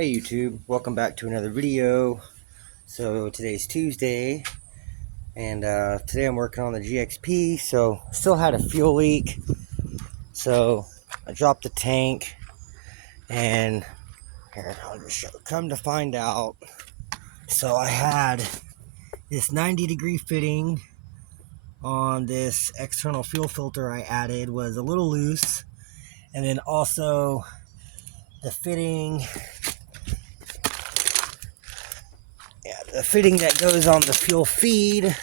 Hey YouTube, welcome back to another video. So today's Tuesday, and today I'm working on the GXP. So still had a fuel leak, so I dropped the tank, and here I'll just show. Come to find out, so I had this 90-degree fitting on this external fuel filter I added was a little loose, and then also the fitting. The fitting that goes on the fuel feed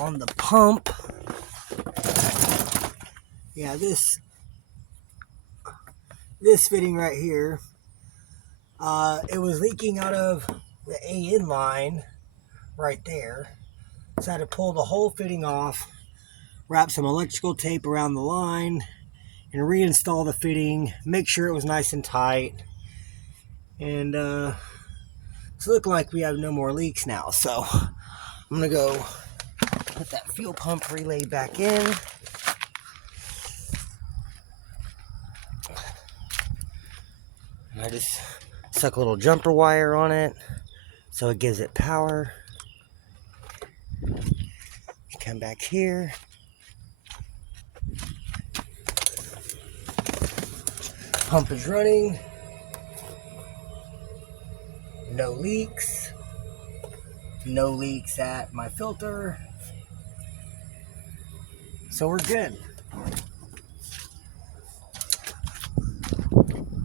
on the pump. Yeah, this fitting right here, it was leaking out of the AN line right there. So I had to pull the whole fitting off, wrap some electrical tape around the line, and reinstall the fitting, make sure it was nice and tight. And it's looking like we have no more leaks now. So I'm gonna go put that fuel pump relay back in. I just stuck a little jumper wire on it so it gives it power. Come back here. Pump is running. No leaks. No leaks at my filter. So we're good.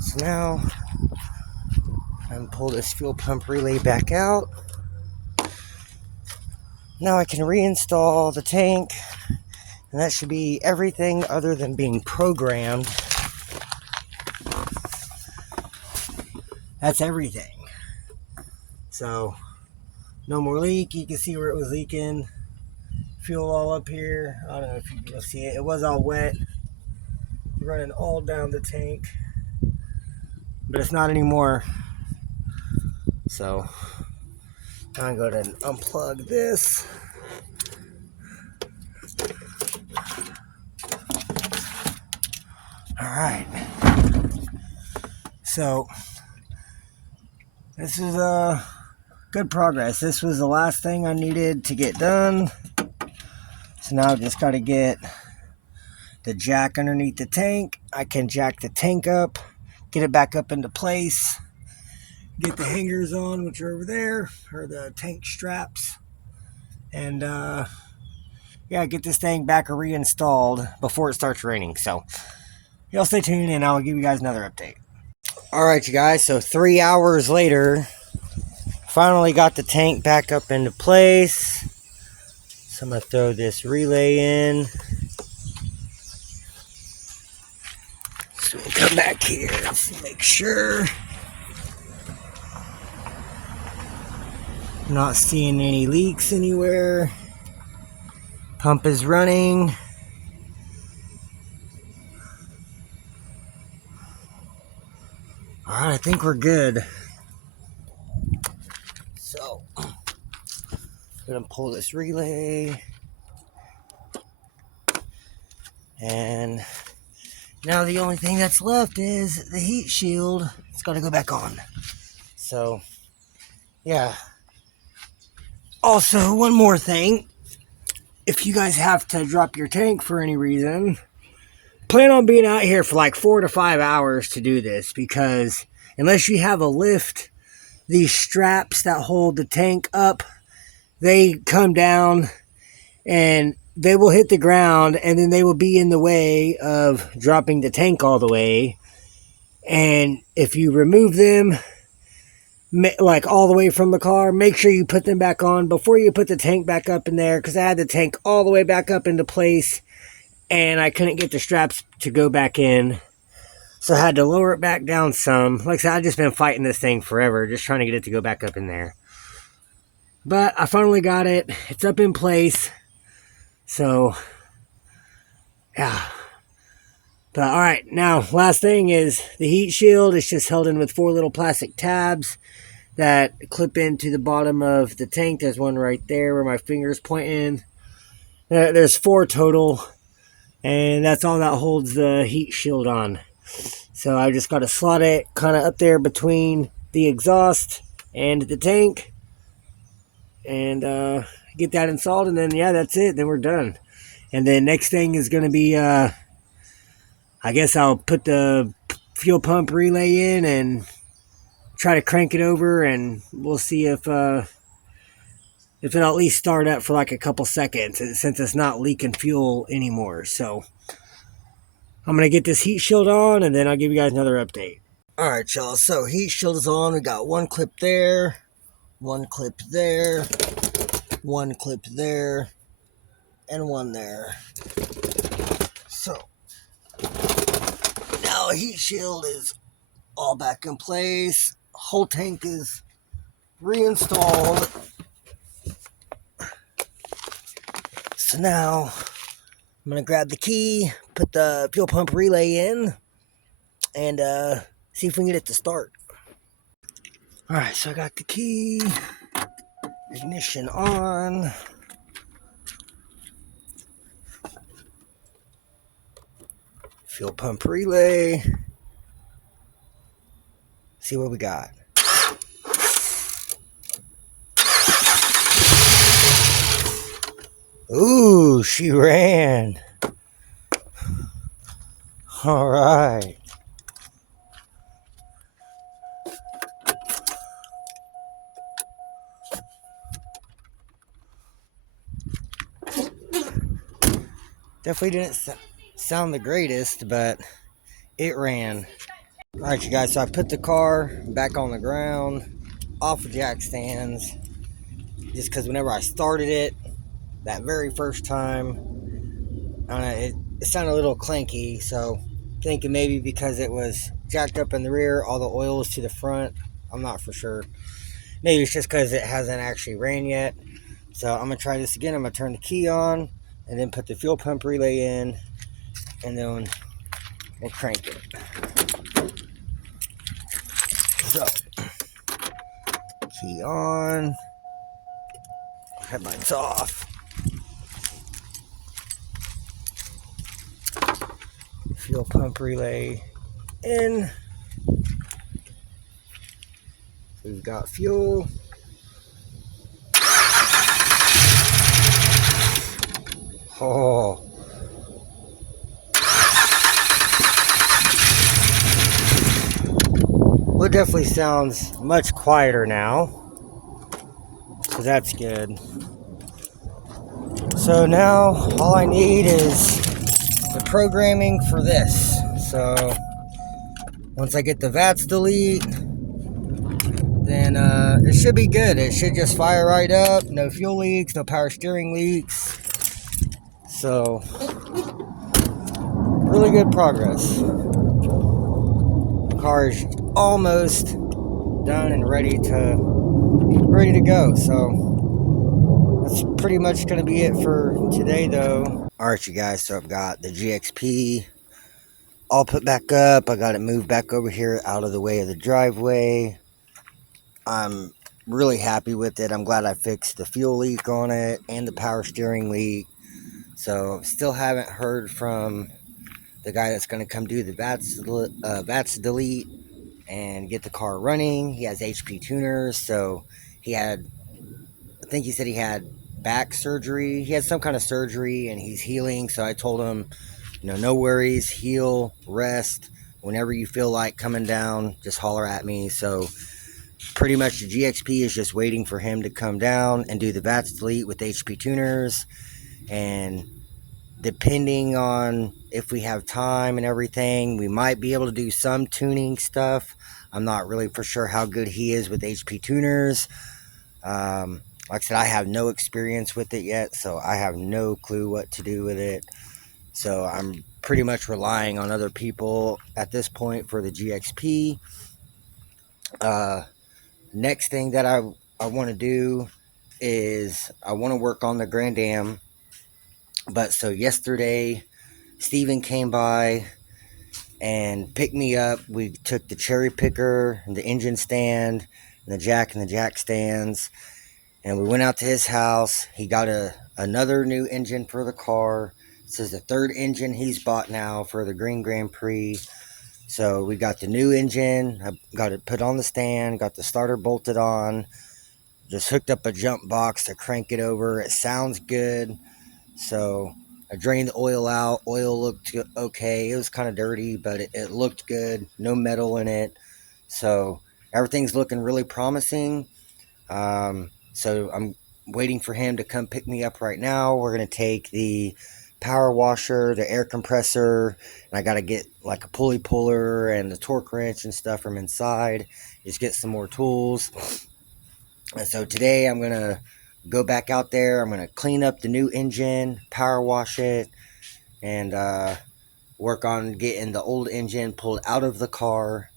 So now I'm gonna pull this fuel pump relay back out. Now I can reinstall the tank, and that should be everything other than being programmed. That's everything. So no more leak. You can see where it was leaking. Fuel all up here. I don't know if you can see it. It was all wet, running all down the tank, but it's not anymore. So I'm going to unplug this. All right. So this is good progress. This was the last thing I needed to get done. So now I've just got to get the jack underneath the tank. I can jack the tank up, get it back up into place, get the hangers on, which are over there, or the tank straps, and yeah, get this thing back reinstalled before it starts raining. So y'all stay tuned, and I'll give you guys another update. All right, you guys, so 3 hours later, finally got the tank back up into place. So I'm gonna throw this relay in. So we'll come back here and make sure. Not seeing any leaks anywhere. Pump is running. All right, I think we're good. So I'm gonna pull this relay, and now the only thing that's left is the heat shield. It's got to go back on. So yeah. Also, one more thing. If you guys have to drop your tank for any reason, plan on being out here for like 4 to 5 hours to do this, because unless you have a lift, these straps that hold the tank up, they come down and they will hit the ground, and then they will be in the way of dropping the tank all the way. And if you remove them, like all the way from the car, make sure you put them back on before you put the tank back up in there, because I had the tank all the way back up into place and I couldn't get the straps to go back in, so I had to lower it back down some. Like I said, I've just been fighting this thing forever, just trying to get it to go back up in there, but I finally got it. It's up in place. So yeah. But all right, now last thing is the heat shield. It's just held in with 4 little plastic tabs that clip into the bottom of the tank. There's one right there where my finger's pointing. There's 4 total, and that's all that holds the heat shield on. So I just got to slot it kind of up there between the exhaust and the tank, and get that installed, and then yeah, that's it. Then we're done. And then next thing is going to be, I guess I'll put the fuel pump relay in and try to crank it over, and we'll see if it'll at least start up for like a couple seconds since it's not leaking fuel anymore. So I'm going to get this heat shield on, and then I'll give you guys another update. All right, y'all. So heat shield is on. We got one clip there, one clip there, one clip there, and one there. So now heat shield is all back in place. Whole tank is reinstalled. So now I'm gonna grab the key, put the fuel pump relay in, and see if we can get it to start. All right, so I got the key, ignition on. Fuel pump relay. See what we got. Ooh, she ran. All right. Definitely didn't sound the greatest, but it ran. All right, you guys, so I put the car back on the ground, off of jack stands, just because whenever I started it, that very first time, I don't know, it sounded a little clanky, so thinking maybe because it was jacked up in the rear, all the oil was to the front. I'm not for sure. Maybe it's just because it hasn't actually ran yet. So I'm going to try this again. I'm going to turn the key on and then put the fuel pump relay in, and then we'll crank it. So, key on, headlights off. Fuel pump relay in. We've got fuel. Oh. Well, it definitely sounds much quieter now. So that's good. So now all I need is the programming for this. So once I get the VATS delete, then it should be good. It should just fire right up. No fuel leaks, no power steering leaks. So really good progress. The car is almost done and ready to go. So that's pretty much going to be it for today, though. All right, you guys. So I've got the GXP all put back up. I got it moved back over here out of the way of the driveway. I'm really happy with it. I'm glad I fixed the fuel leak on it and the power steering leak. So still haven't heard from the guy that's going to come do the VATS delete and get the car running. He has HP tuners, so I think he said he had back surgery. He had some kind of surgery and he's healing. So I told him, no worries, heal, rest. Whenever you feel like coming down, just holler at me. So pretty much the GXP is just waiting for him to come down and do the VATS delete with HP tuners. And depending on if we have time and everything, we might be able to do some tuning stuff. I'm not really for sure how good he is with HP tuners. Like I said, I have no experience with it yet, so I have no clue what to do with it. So I'm pretty much relying on other people at this point for the GXP. Next thing that I want to do is I want to work on the Grand Am. But so yesterday, Steven came by and picked me up. We took the cherry picker and the engine stand and the jack stands, and we went out to his house. He got another new engine for the car. This is the third engine he's bought now for the Green Grand Prix. So we got the new engine. I got it put on the stand, got the starter bolted on, just hooked up a jump box to crank it over. It sounds good. So I drained the oil out. Oil looked okay. It was kind of dirty, but it looked good. No metal in it. So everything's looking really promising. So I'm waiting for him to come pick me up right now. We're going to take the power washer, the air compressor, and I got to get like a pulley puller and the torque wrench and stuff from inside. Just get some more tools. And so today I'm going to go back out there. I'm going to clean up the new engine, power wash it, and work on getting the old engine pulled out of the car.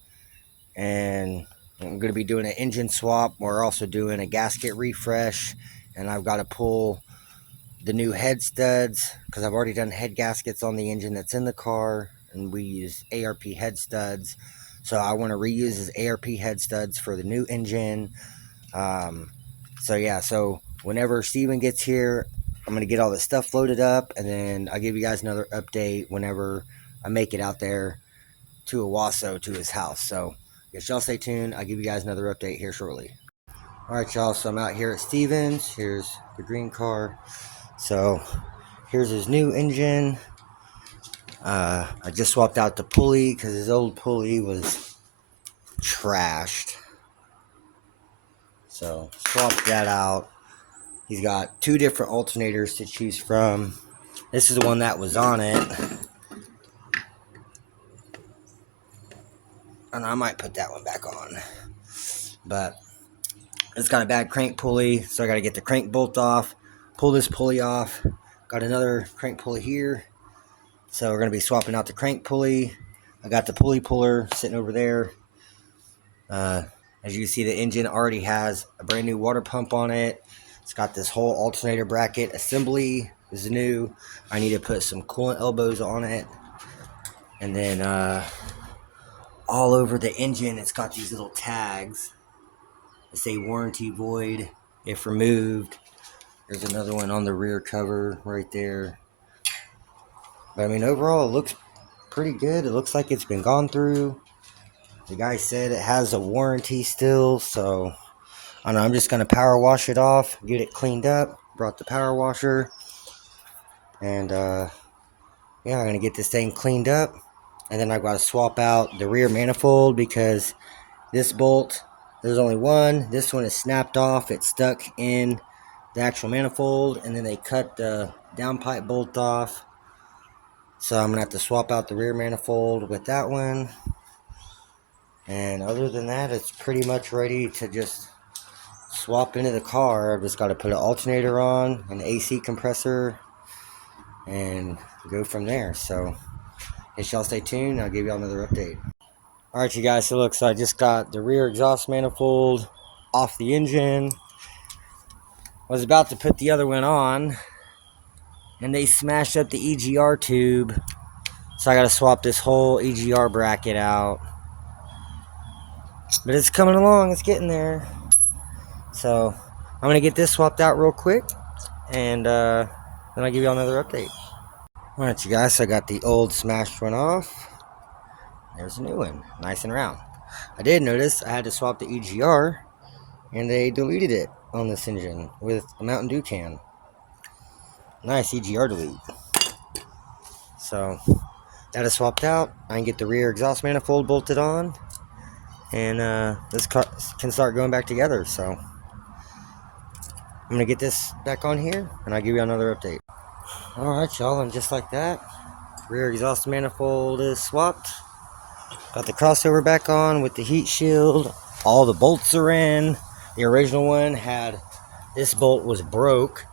And I'm going to be doing an engine swap. We're also doing a gasket refresh, and I've got to pull the new head studs because I've already done head gaskets on the engine that's in the car, and we use ARP head studs. So I want to reuse his ARP head studs for the new engine. So yeah, so whenever Steven gets here, I'm going to get all this stuff loaded up, and then I'll give you guys another update whenever I make it out there to Owasso, to his house. So yes, y'all stay tuned. I'll give you guys another update here shortly. Alright, y'all, so I'm out here at Steven's. Here's the green car. So here's his new engine. I just swapped out the pulley because his old pulley was trashed. So swapped that out. He's got two different alternators to choose from. This is the one that was on it. And I might put that one back on. But it's got a bad crank pulley, so I got to get the crank bolt off, pull this pulley off. Got another crank pulley here. So we're going to be swapping out the crank pulley. I got the pulley puller sitting over there. As you see, the engine already has a brand new water pump on it. It's got this whole alternator bracket assembly is new. I need to put some coolant elbows on it. And then all over the engine, it's got these little tags that say warranty void if removed. There's another one on the rear cover right there. But I mean, overall, it looks pretty good. It looks like it's been gone through. The guy said it has a warranty still, so I don't know. I'm just going to power wash it off, get it cleaned up. Brought the power washer. And yeah, I'm going to get this thing cleaned up. And then I've got to swap out the rear manifold because this bolt, there's only one. This one is snapped off. It's stuck in the actual manifold. And then they cut the downpipe bolt off. So I'm going to have to swap out the rear manifold with that one. And other than that, it's pretty much ready to just swap into the car. I've just got to put an alternator on, an AC compressor, and go from there. So, yes, y'all stay tuned. I'll give y'all another update. Alright, you guys, so look, so I just got the rear exhaust manifold off the engine. Was about to put the other one on, and they smashed up the EGR tube. So I got to swap this whole EGR bracket out. But it's coming along, it's getting there. So I'm going to get this swapped out real quick, and then I'll give you another update. Alright, you guys, so I got the old smashed one off. There's a new one, nice and round. I did notice I had to swap the EGR, and they deleted it on this engine with a Mountain Dew can. Nice EGR delete. So that is swapped out. I can get the rear exhaust manifold bolted on, and this car can start going back together. So I'm gonna get this back on here, and I'll give you another update. Alright, y'all, and just like that, rear exhaust manifold is swapped. Got the crossover back on with the heat shield. All the bolts are in. The original one had, this bolt was broke,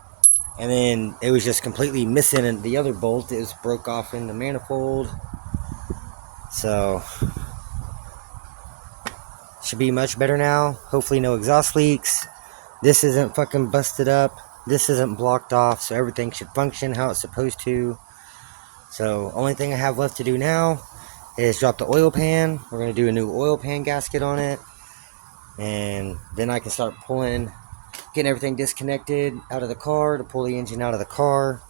and then it was just completely missing, and the other bolt is broke off in the manifold. So should be much better now. Hopefully no exhaust leaks. This isn't fucking busted up. This isn't blocked off, so everything should function how it's supposed to. So only thing I have left to do now is drop the oil pan. We're going to do a new oil pan gasket on it. And then I can start pulling, getting everything disconnected out of the car to pull the engine out of the car.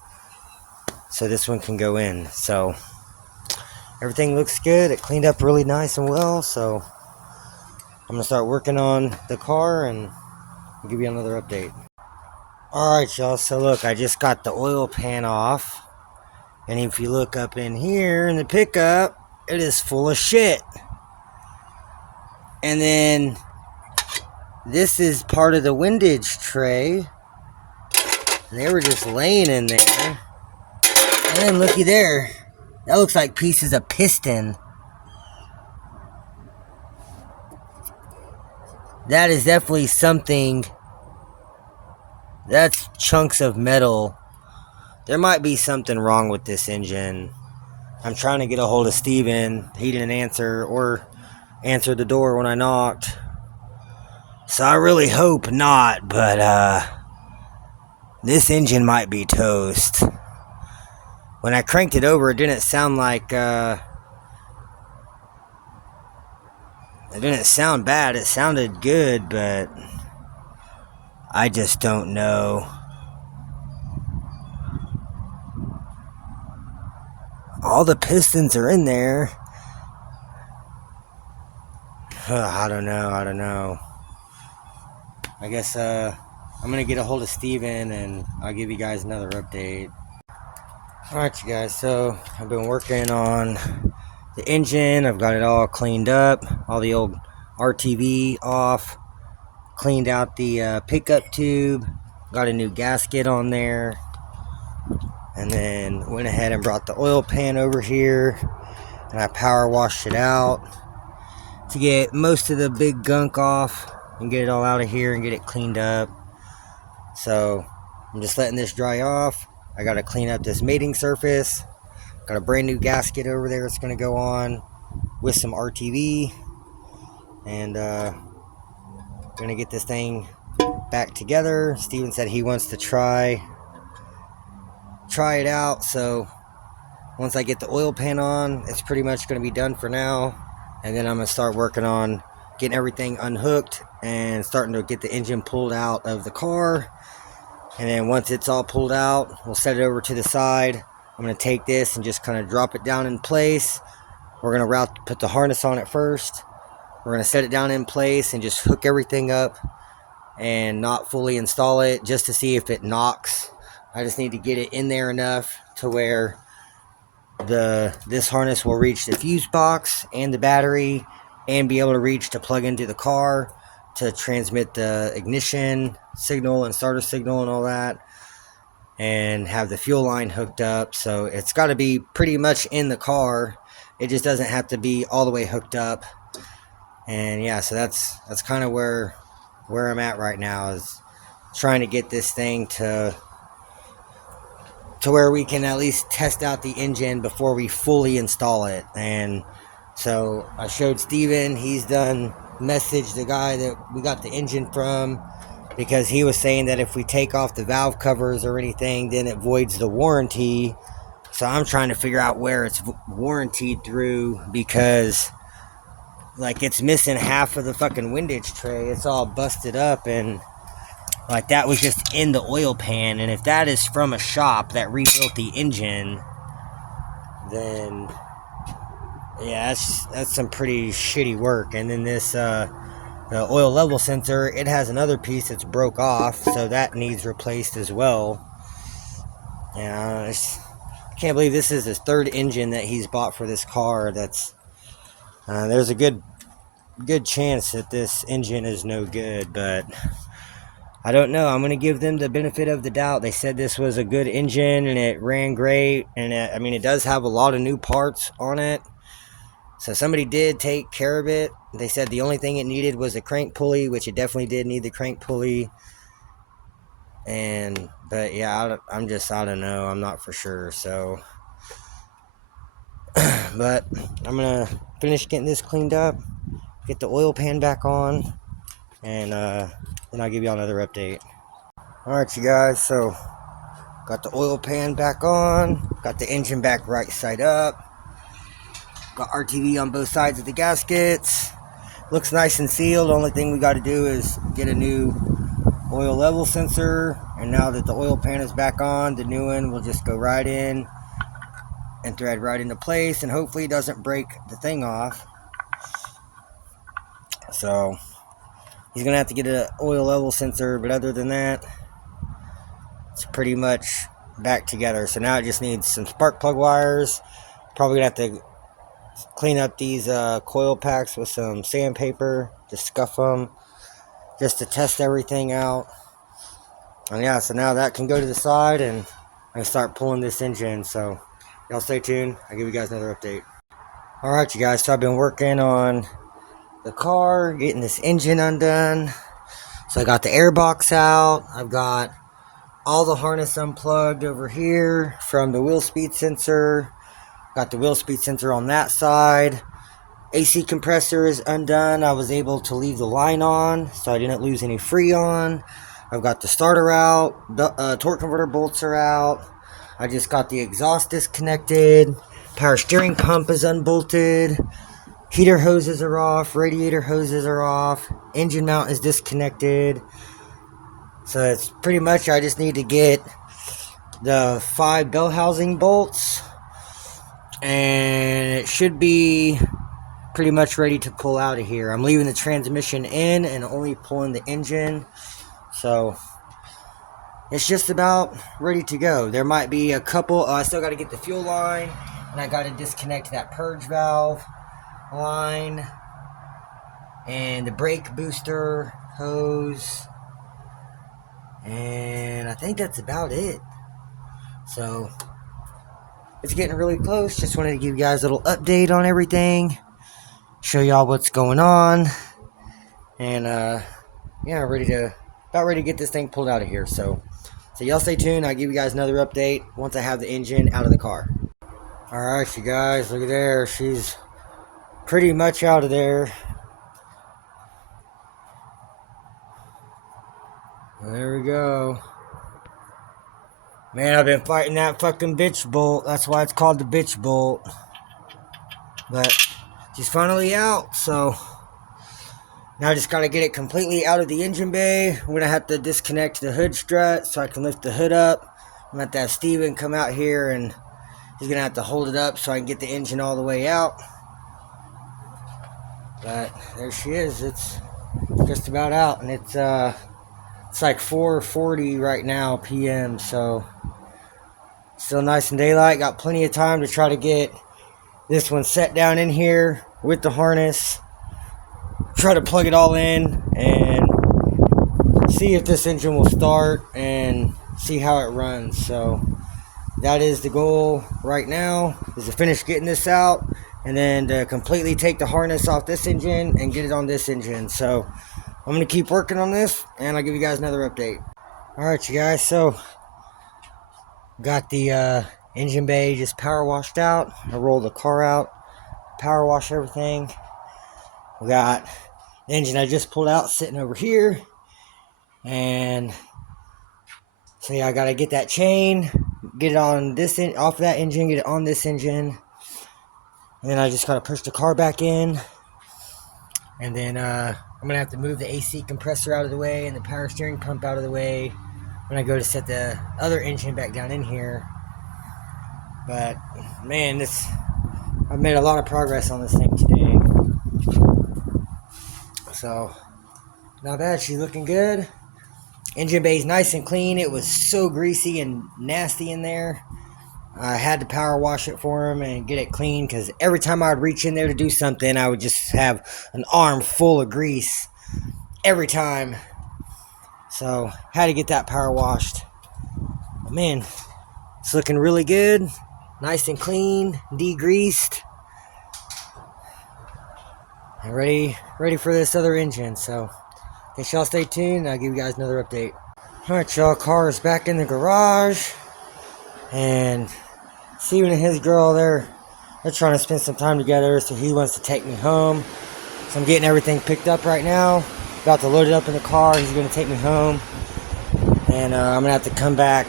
So this one can go in. So everything looks good. It cleaned up really nice and well, so I'm gonna start working on the car and I'll give you another update. Alright y'all, so look, I just got the oil pan off, and if you look up in here in the pickup, it is full of shit. And then this is part of the windage tray. And they were just laying in there. And then looky there. That looks like pieces of piston. That is definitely something. That's chunks of metal. There might be something wrong with this engine. I'm trying to get a hold of Steven. He didn't answer or answer the door when I knocked. So I really hope not, but this engine might be toast. When I cranked it over, it didn't sound like, it didn't sound bad. It sounded good, but I just don't know. All the pistons are in there. I don't know. I guess, I'm going to get a hold of Steven and I'll give you guys another update. Alright you guys, so I've been working on the engine. I've got it all cleaned up. All the old RTV off. Cleaned out the pickup tube. Got a new gasket on there. And then went ahead and brought the oil pan over here. And I power washed it out to get most of the big gunk off and get it all out of here and get it cleaned up. So I'm just letting this dry off. I got to clean up this mating surface. Got a brand new gasket over there that's going to go on with some RTV. And going to get this thing back together. Steven said he wants to try it out. So once I get the oil pan on, it's pretty much going to be done for now. And then I'm going to start working on getting everything unhooked and starting to get the engine pulled out of the car. And then once it's all pulled out, we'll set it over to the side. I'm going to take this and just kind of drop it down in place. We're going to put the harness on it first. We're going to set it down in place and just hook everything up and not fully install it just to see if it knocks. I just need to get it in there enough to where this harness will reach the fuse box and the battery and be able to reach to plug into the car to transmit the ignition signal and starter signal and all that, and have the fuel line hooked up. So it's got to be pretty much in the car. It just doesn't have to be all the way hooked up. And yeah, so that's kind of where I'm at right now, is trying to get this thing to where we can at least test out the engine before we fully install it. And so I showed Steven, he's done message the guy that we got the engine from, because he was saying that if we take off the valve covers or anything, then it voids the warranty. So I'm trying to figure out where it's warranted through, because like it's missing half of the fucking windage tray. It's all busted up, and like that was just in the oil pan. And if that is from a shop that rebuilt the engine, then yeah, that's some pretty shitty work. And then this the oil level sensor, it has another piece that's broke off, so that needs replaced as well. Yeah, I can't believe this is his third engine that he's bought for this car. That's there's a good chance that this engine is no good, but I don't know. I'm going to give them the benefit of the doubt. They said this was a good engine and it ran great, and I mean, it does have a lot of new parts on it. So somebody did take care of it. They said the only thing it needed was a crank pulley, which it definitely did need the crank pulley. But yeah, I don't know. I'm not for sure. So, but I'm going to finish getting this cleaned up, get the oil pan back on, and then I'll give y'all another update. Alright you guys, so got the oil pan back on, got the engine back right side up, got RTV on both sides of the gaskets, looks nice and sealed. Only thing we got to do is get a new oil level sensor, and now that the oil pan is back on, the new one will just go right in and thread right into place, and hopefully it doesn't break the thing off. So he's gonna have to get an oil level sensor, but other than that, it's pretty much back together. So now it just needs some spark plug wires. Probably gonna have to clean up these coil packs with some sandpaper, just scuff them, just to test everything out. And yeah, so now that can go to the side, and I start pulling this engine. So y'all stay tuned. I'll give you guys another update. Alright, you guys, so I've been working on the car, getting this engine undone. So I got the air box out. I've got all the harness unplugged over here from the wheel speed sensor. Got the wheel speed sensor on that side. AC compressor is undone. I was able to leave the line on, so I didn't lose any freon. I've got the starter out. The torque converter bolts are out. I just got the exhaust disconnected. Power steering pump is unbolted. Heater hoses are off. Radiator hoses are off. Engine mount is disconnected. So it's pretty much, I just need to get the 5 bell housing bolts, and it should be pretty much ready to pull out of here. I'm leaving the transmission in and only pulling the engine. So it's just about ready to go. There might be a couple, I still got to get the fuel line, and I got to disconnect that purge valve line and the brake booster hose, and I think that's about it. So it's getting really close. Just wanted to give you guys a little update on everything, show y'all what's going on, and yeah, about ready to get this thing pulled out of here. So y'all stay tuned. I'll give you guys another update once I have the engine out of the car. Alright, you guys, look at there. She's pretty much out of there. There we go. Man, I've been fighting that fucking bitch bolt. That's why it's called the bitch bolt. But she's finally out, so now I just gotta get it completely out of the engine bay. I'm gonna have to disconnect the hood strut so I can lift the hood up. I'm gonna have to have Steven come out here, and he's gonna have to hold it up so I can get the engine all the way out. But there she is. It's just about out, and it's like 4:40 right now p.m. So still nice and daylight. Got plenty of time to try to get this one set down in here with the harness. Try to plug it all in and see if this engine will start and see how it runs. So that is the goal right now, is to finish getting this out, and then to completely take the harness off this engine and get it on this engine. So I'm going to keep working on this, and I'll give you guys another update. Alright, you guys, so got the engine bay just power washed out. I rolled the car out, power wash everything. We got the engine I just pulled out sitting over here, and so yeah, I got to get that chain, get it on this off of that engine, get it on this engine, and then I just got to push the car back in, and then I'm going to have to move the AC compressor out of the way and the power steering pump out of the way when I go to set the other engine back down in here. But man, I've made a lot of progress on this thing today. So not bad. She's looking good. Engine bay's nice and clean. It was so greasy and nasty in there. I had to power wash it for him and get it clean, because every time I would reach in there to do something, I would just have an arm full of grease every time. So had to get that power washed. But man, it's looking really good, nice and clean, degreased, and ready for this other engine. So I guess y'all stay tuned. I'll give you guys another update. Alright, y'all, car is back in the garage, and Steven and his girl, they're trying to spend some time together, so he wants to take me home. So I'm getting everything picked up right now. About to load it up in the car. He's going to take me home, and I'm going to have to come back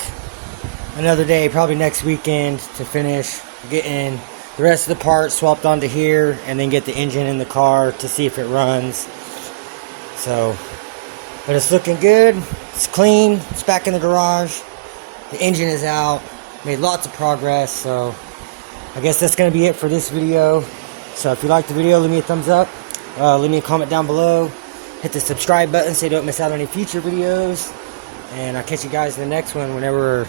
another day, probably next weekend, to finish getting the rest of the parts swapped onto here, and then get the engine in the car to see if it runs. So, but it's looking good. It's clean. It's back in the garage. The engine is out. Made lots of progress, so I guess that's going to be it for this video. So if you liked the video, leave me a thumbs up. Leave me a comment down below. Hit the subscribe button so you don't miss out on any future videos. And I'll catch you guys in the next one whenever we're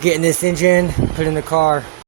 getting this engine put in the car.